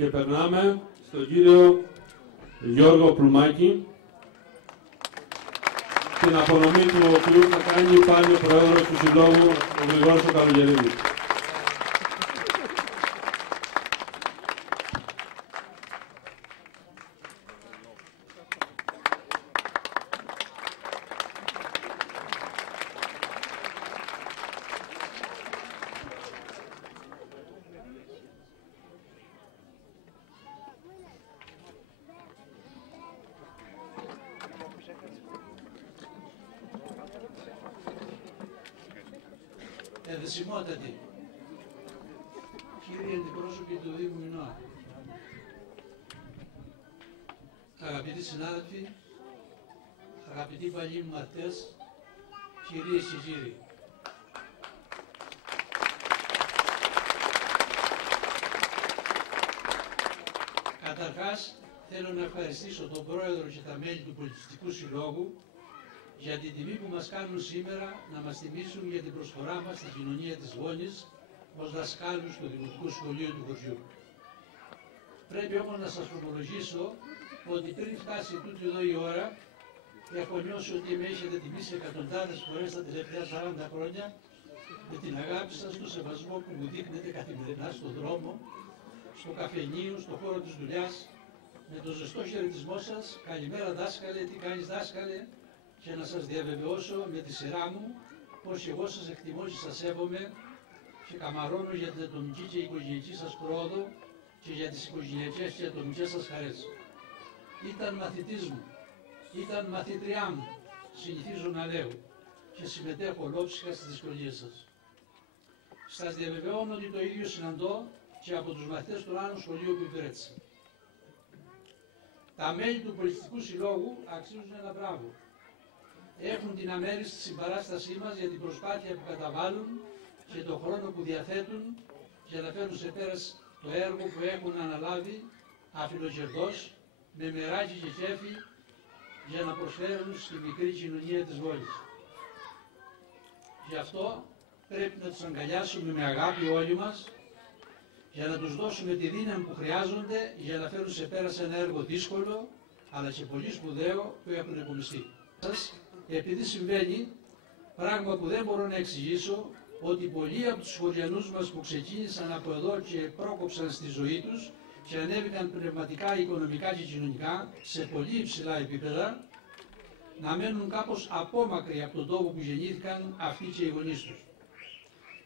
Και περνάμε στον κύριο Γιώργο Πλουμάκη. Την απονομή του οποίου θα κάνει πάλι ο Πρόεδρος του Συλλόγου, ο Γρηγόρης ο Καλογερίδης. Εδεσιμότατοι, κύριοι αντιπρόσωποι του Δήμου Μινώα, αγαπητοί συνάδελφοι, αγαπητοί παλιοί μου μαθητές, κυρίες και κύριοι. Καταρχάς, θέλω να ευχαριστήσω τον Πρόεδρο και τα μέλη του Πολιτιστικού Συλλόγου για την τιμή που μας κάνουν σήμερα να μας τιμήσουν για την προσφορά μας στην κοινωνία της Βόνης ως δασκάλους του Δημοτικού Σχολείου του χωριού. Πρέπει όμως να σας ομολογήσω ότι πριν φτάσει τούτη εδώ η ώρα, έχω νιώσει ότι με έχετε τιμήσει εκατοντάδες φορές τα τελευταία 40 χρόνια με την αγάπη σας, το σεβασμό που μου δείχνετε καθημερινά στον δρόμο, στο καφενείο, στον χώρο της δουλειάς, με το ζεστό χαιρετισμό σας. Καλημέρα δάσκαλε, τι κάνεις δάσκαλε? Και να σας διαβεβαιώσω με τη σειρά μου πως εγώ σας εκτιμώ και σας σέβομαι και καμαρώνω για την ατομική και οικογενειακή σας πρόοδο και για τις οικογενειακές και ατομικές σας χαρές. Ήταν μαθητής μου, ήταν μαθήτριά μου, συνηθίζω να λέω, και συμμετέχω ολόψυχα στις δυσκολίες σας. Σας διαβεβαιώνω ότι το ίδιο συναντώ και από τους μαθητές του άλλου σχολείου που υπηρέτησα. Τα μέλη του Πολιτιστικού Συλλόγου αξίζουν ένα μπράβο. Έχουν την αμέριστη συμπαράστασή μας για την προσπάθεια που καταβάλουν και τον χρόνο που διαθέτουν για να φέρουν σε πέρας το έργο που έχουν αναλάβει αφιλοκερδός, με μεράκι και κέφι, για να προσφέρουν στη μικρή κοινωνία της Βόλης. Γι' αυτό πρέπει να τους αγκαλιάσουμε με αγάπη όλοι μας, για να τους δώσουμε τη δύναμη που χρειάζονται για να φέρουν σε πέρας ένα έργο δύσκολο, αλλά και πολύ σπουδαίο που έχουν επομιστεί. Επειδή συμβαίνει, πράγμα που δεν μπορώ να εξηγήσω, ότι πολλοί από τους χωριανούς μας που ξεκίνησαν από εδώ και πρόκοψαν στη ζωή τους και ανέβηκαν πνευματικά, οικονομικά και κοινωνικά σε πολύ υψηλά επίπεδα, να μένουν κάπως απόμακροι από τον τόπο που γεννήθηκαν αυτοί και οι γονείς τους.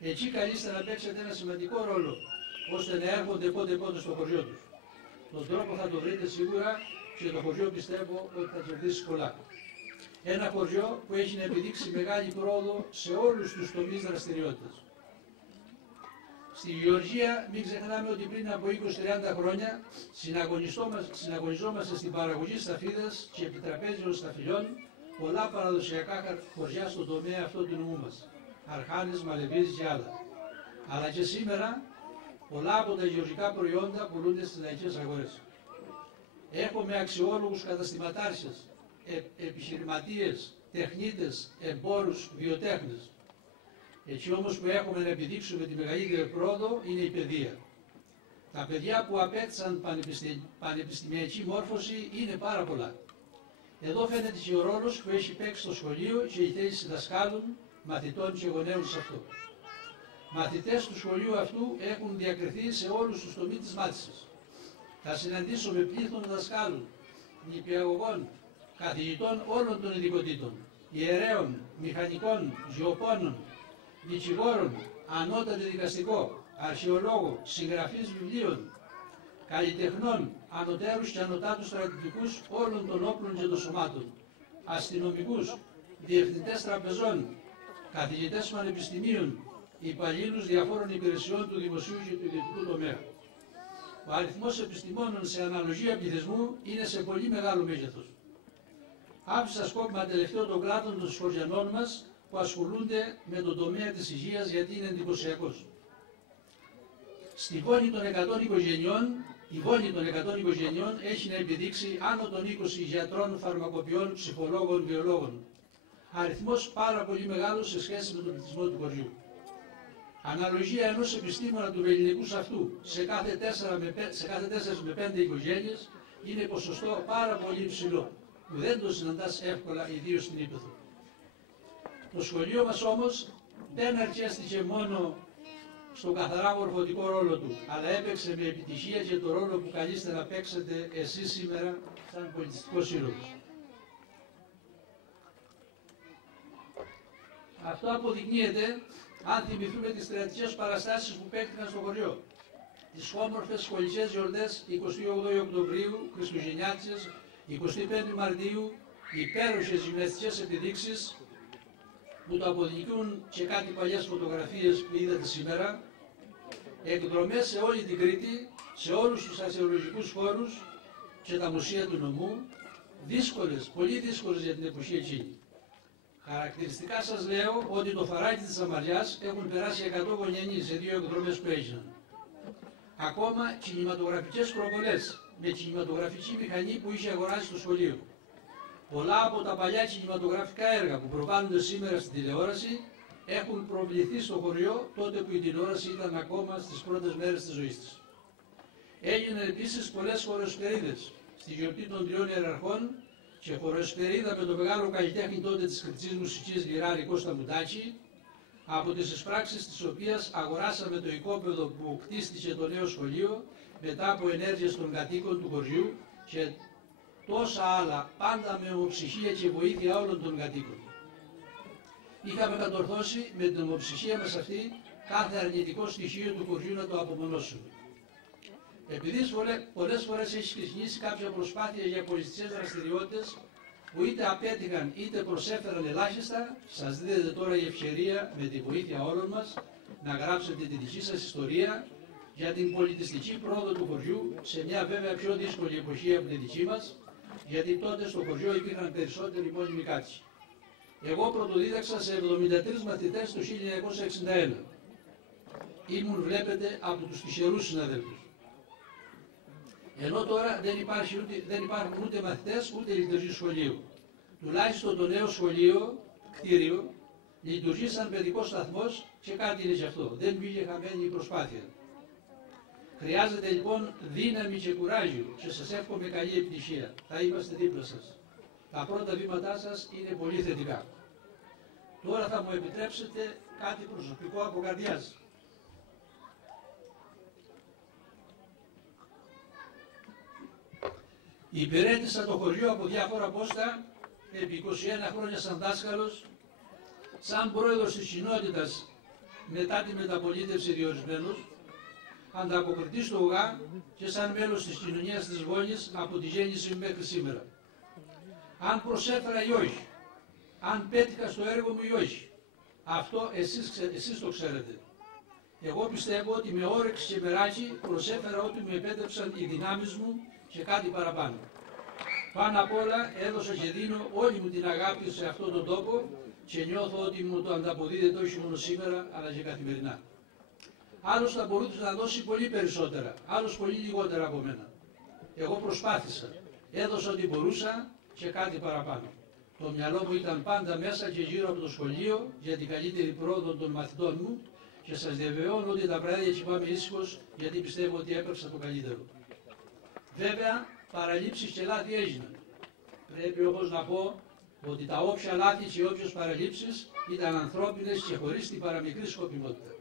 Εκεί καλείστε να παίξετε ένα σημαντικό ρόλο, ώστε να έρχονται πότε στο χωριό τους. Τον τρόπο θα το βρείτε σίγουρα και το χωριό πιστεύω ότι θα κερδίσει πολλά. Ένα χωριό που έχει να επιδείξει μεγάλη πρόοδο σε όλους τους τομείς δραστηριότητας. Στη Γεωργία μην ξεχνάμε ότι πριν από 20-30 χρόνια συναγωνιζόμαστε στην παραγωγή σταφίδας και επιτραπέζιων σταφυλιών πολλά παραδοσιακά χωριά στον τομέα αυτό του νομού μας. Αρχάνες, Μαλεβίζης και άλλα. Αλλά και σήμερα πολλά από τα γεωργικά προϊόντα πουλούνται στις λαϊκές αγορές. Έχουμε αξιόλογους καταστηματάρχες, επιχειρηματίες, τεχνίτες, εμπόρους, βιοτέχνες. Έτσι όμως που έχουμε να επιδείξουμε τη μεγαλύτερη πρόοδο είναι η παιδεία. Τα παιδιά που απέκτησαν πανεπιστημιακή μόρφωση είναι πάρα πολλά. Εδώ φαίνεται και ο ρόλος που έχει παίξει στο σχολείο και η θέση δασκάλων, μαθητών και γονέων σε αυτό. Μαθητές του σχολείου αυτού έχουν διακριθεί σε όλους τους τομείς της μάθησης. Θα συναντήσουμε πλήθος δασκάλων, νηπιαγωγών, καθηγητών όλων των ειδικοτήτων, ιερέων, μηχανικών, γεωπόνων, δικηγόρων, ανώτατο δικαστικό, αρχαιολόγο, συγγραφείς βιβλίων, καλλιτεχνών, ανωτέρους και ανωτάτους στρατιωτικούς όλων των όπλων και των σωμάτων, αστυνομικούς, διευθυντές τραπεζών, καθηγητές πανεπιστημίων, υπαλλήλους διαφόρων υπηρεσιών του δημοσίου και του ιδιωτικού τομέα. Ο αριθμός επιστημόνων σε αναλογία πληθυσμού είναι σε πολύ μεγάλο μέγεθος. Άφησα σκόπιμα τελευταίο των κλάδων των σχολιανών μας που ασχολούνται με τον τομέα της υγείας, γιατί είναι εντυπωσιακός. Στη Βόνη των 100 οικογενειών, η Βόνη των 100 οικογενειών έχει να επιδείξει άνω των 20 γιατρών, φαρμακοποιών, ψυχολόγων, βιολόγων. Αριθμός πάρα πολύ μεγάλος σε σχέση με τον πληθυσμό του χωριού. Αναλογία ενός επιστήμονα του ελληνικού αυτού σε κάθε 4 με 5 οικογένειες είναι ποσοστό πάρα πολύ υψηλό, που δεν το συναντάς εύκολα, ιδίως στην Ήπεθρο. Το σχολείο μας όμως δεν αρκέστηκε μόνο στον καθαρά μορφωτικό ρόλο του, αλλά έπαιξε με επιτυχία και το ρόλο που καλείστε να παίξετε εσείς σήμερα σαν πολιτιστικός σύλλογος. Αυτό αποδεικνύεται αν θυμηθούμε τις θεατρικές παραστάσεις που παίχτηκαν στο χωριό. Τις όμορφες σχολικές γιορτές 28 Οκτωβρίου, Χριστουγεννιάτικες, 25 Μαρτίου, υπέροχες γυμναστικές επιδείξεις που το αποδεικνύουν και κάτι παλιές φωτογραφίες που είδατε σήμερα, εκδρομές σε όλη την Κρήτη, σε όλους τους αρχαιολογικούς χώρους και τα μουσεία του νομού, δύσκολες, πολύ δύσκολες για την εποχή εκείνη. Χαρακτηριστικά σας λέω ότι το φαράκι της Αμαριάς έχουν περάσει 100 γονιανοί σε 2 εκδρομές που έγιναν. Ακόμα κινηματογραφικές προβολές με κινηματογραφική μηχανή που είχε αγοράσει το σχολείο. Πολλά από τα παλιά κινηματογραφικά έργα που προβάλλονται σήμερα στην τηλεόραση έχουν προβληθεί στο χωριό τότε που η τηλεόραση ήταν ακόμα στις πρώτες μέρες της ζωής της. Έγιναν επίσης πολλές χοροσπερίδες στη γιορτή των 3 ιεραρχών και χοροσπερίδα με τον μεγάλο καλλιτέχνη τότε της κριτικής μουσικής Λιράρη Κώστα Μουτάκη, από τις εισπράξεις της οποίας αγοράσαμε το οικόπεδο που κτίστηκε το νέο σχολείο μετά από ενέργειες των κατοίκων του χωριού και τόσα άλλα, πάντα με ομοψυχία και βοήθεια όλων των κατοίκων. Είχαμε κατορθώσει με την ομοψυχία μας αυτή κάθε αρνητικό στοιχείο του χωριού να το απομονώσουμε. Επειδή πολλές φορές έχει ξεκινήσει κάποια προσπάθεια για πολιτιστικές δραστηριότητες που είτε απέτυχαν είτε προσέφεραν ελάχιστα, σας δίνεται τώρα η ευκαιρία με τη βοήθεια όλων μας να γράψετε τη δική σας ιστορία για την πολιτιστική πρόοδο του χωριού σε μια βέβαια πιο δύσκολη εποχή από τη δική μας, γιατί τότε στο χωριό υπήρχαν περισσότεροι μόνιμοι κάτοικοι. Εγώ πρωτοδίδαξα σε 73 μαθητές το 1961. Ήμουν, βλέπετε, από τους τυχερούς συναδέλφους. Ενώ τώρα δεν υπάρχουν ούτε μαθητές ούτε λειτουργεί σχολείο. Τουλάχιστον το νέο σχολείο, κτίριο, λειτουργεί σαν παιδικός σταθμός και κάτι είναι και αυτό. Δεν πήγε χαμένη η προσπάθεια. Χρειάζεται λοιπόν δύναμη και κουράγιο και σας εύχομαι καλή επιτυχία. Θα είμαστε δίπλα σας. Τα πρώτα βήματά σας είναι πολύ θετικά. Τώρα θα μου επιτρέψετε κάτι προσωπικό από καρδιάς. Υπηρέτησα το χωριό από διάφορα πόστα επί 21 χρόνια σαν δάσκαλος, σαν πρόεδρος της κοινότητας μετά τη μεταπολίτευση διορισμένος, ανταποκριτής στο ΟΓΑ και σαν μέλος της κοινωνίας της Βόλης από τη γέννηση μέχρι σήμερα. Αν προσέφερα ή όχι, αν πέτυχα στο έργο μου ή όχι, αυτό εσείς το ξέρετε. Εγώ πιστεύω ότι με όρεξη και μεράκι προσέφερα ό,τι μου επέτρεψαν οι δυνάμεις μου και κάτι παραπάνω. Πάνω απ' όλα έδωσα και δίνω όλη μου την αγάπη σε αυτόν τον τόπο και νιώθω ότι μου το ανταποδίδεται όχι μόνο σήμερα αλλά και καθημερινά. Άλλος θα μπορούσε να δώσει πολύ περισσότερα, άλλος πολύ λιγότερα από μένα. Εγώ προσπάθησα, έδωσα ό,τι μπορούσα και κάτι παραπάνω. Το μυαλό μου ήταν πάντα μέσα και γύρω από το σχολείο για την καλύτερη πρόοδο των μαθητών μου και σας διαβεβαιώνω ότι τα βράδια κοιμάμαι ήσυχος γιατί πιστεύω ότι έπρεψα το καλύτερο. Βέβαια, παραλήψεις και λάθη έγιναν. Πρέπει όμως να πω ότι τα όποια λάθη και όποιες παραλήψεις ήταν ανθρώπινες και χωρίς την παραμικρή σκοπιμότητα.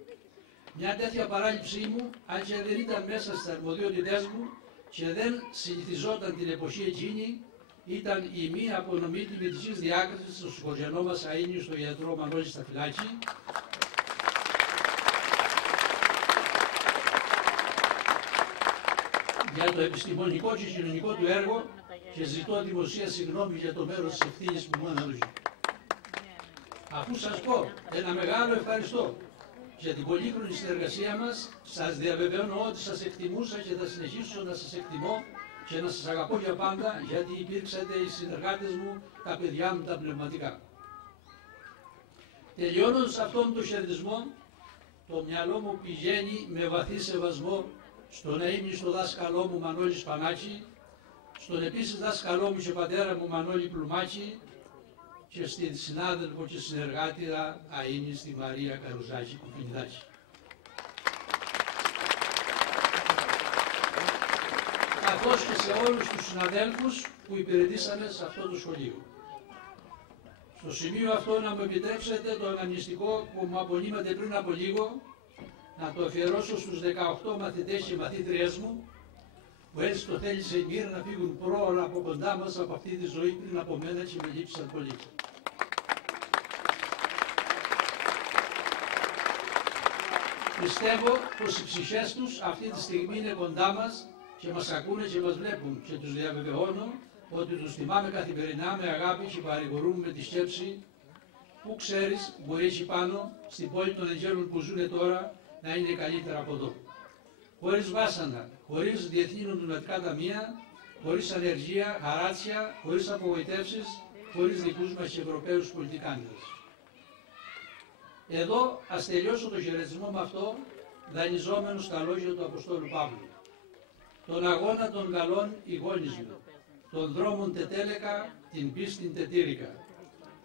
Μια τέτοια παράληψή μου, αν και δεν ήταν μέσα στις αρμοδιότητές μου και δεν συνηθιζόταν την εποχή εκείνη, ήταν η μη απονομή της медицинικής διάκρισης στο χωριανό μας αΐνιο στο γιατρό Μανώλη Σταφυλάκη, για το επιστημονικό και κοινωνικό του έργο και ζητώ δημοσία συγγνώμη για το μέρος της ευθύνης που μου αναλογεί. Αφού σας πω ένα μεγάλο ευχαριστώ για την πολύχρονη συνεργασία μας, σας διαβεβαιώνω ότι σας εκτιμούσα και θα συνεχίσω να σας εκτιμώ και να σας αγαπώ για πάντα, γιατί υπήρξατε οι συνεργάτες μου, τα παιδιά μου, τα πνευματικά. Τελειώνοντας αυτόν τον χαιρετισμό, το μυαλό μου πηγαίνει με βαθύ σεβασμό στον αείμνηστο δάσκαλό μου Μανώλη Σπανάκη, στον επίσης δάσκαλό μου και πατέρα μου Μανώλη Πλουμάκη και στην συνάδελφο και συνεργάτηρα αείμνηστη Μαρία Καρουζάκη Κουφινιδάκη. καθώς και σε όλους τους συναδέλφους που υπηρετήσανε σε αυτό το σχολείο. Στο σημείο αυτό να μου επιτρέψετε το αναμνηστικό που μου απονείματε πριν από λίγο να το αφιερώσω στους 18 μαθητές και μαθήτριές μου που έτσι το θέλησε η μοίρα να φύγουν πρόωρα από κοντά μας από αυτή τη ζωή πριν από μένα και με λείψαν πολύ. Πιστεύω πως οι ψυχές τους αυτή τη στιγμή είναι κοντά μας και μας ακούνε και μας βλέπουν και τους διαβεβαιώνω ότι τους θυμάμαι καθημερινά με αγάπη και παρηγορούμε με τη σκέψη που ξέρεις μπορεί εκεί πάνω στην πόλη των Αγγέλων που ζουν τώρα να είναι καλύτερα από εδώ. Χωρίς βάσανα, χωρίς διεθνή νομισματικά ταμεία, χωρίς ανεργία, χαράτσια, χωρίς απογοητεύσεις, χωρίς δικούς μας Ευρωπαίους πολιτικάνιδες. Εδώ ας τελειώσω το χαιρετισμό με αυτό, δανειζόμενος στα λόγια του Αποστόλου Παύλου. Τον αγώνα των καλών ηγόνισμου, των δρόμων τετέλεκα, την πίστην τετήρικα.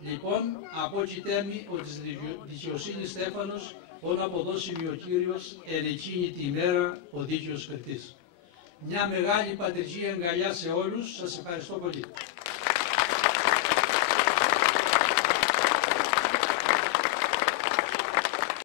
Λοιπόν, από εκεί τέμει ο της δικαιοσύνης Στέφανος, όν αποδώσιμη ο Κύριος, εν εκείνη τη ημέρα ο δίκαιος κριτής. Μια μεγάλη πατριζή αγκαλιά σε όλους, σας ευχαριστώ πολύ.